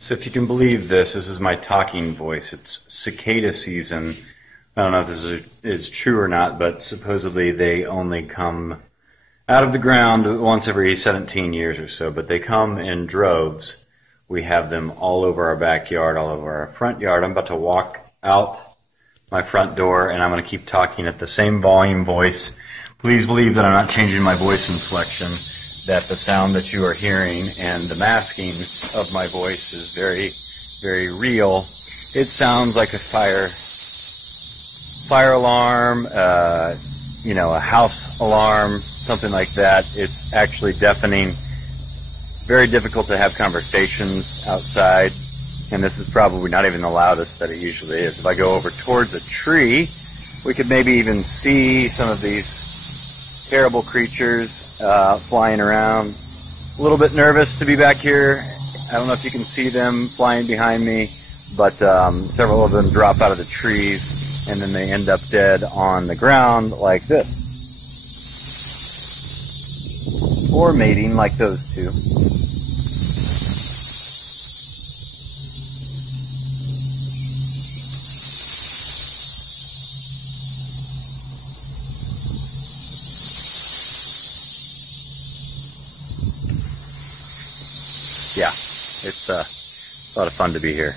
So if you can believe this, this is my talking voice. It's cicada season. I don't know if this is true or not, but supposedly they only come out of the ground once every 17 years or so, but they come in droves. We have them all over our backyard, all over our front yard. I'm about to walk out my front door, and I'm going to keep talking at the same volume voice. Please believe that I'm not changing my voice inflection, that the sound that you are hearing and the masking of my voice is very, very real. It sounds like a fire alarm, a house alarm, something like that. It's actually deafening. Very difficult to have conversations outside, and this is probably not even the loudest that it usually is. If I go over towards a tree, we could maybe even see some of these terrible creatures flying around. A little bit nervous to be back here. I don't know if you can see them flying behind me, but several of them drop out of the trees and then they end up dead on the ground like this. Or mating like those two. Yeah, it's a lot of fun to be here.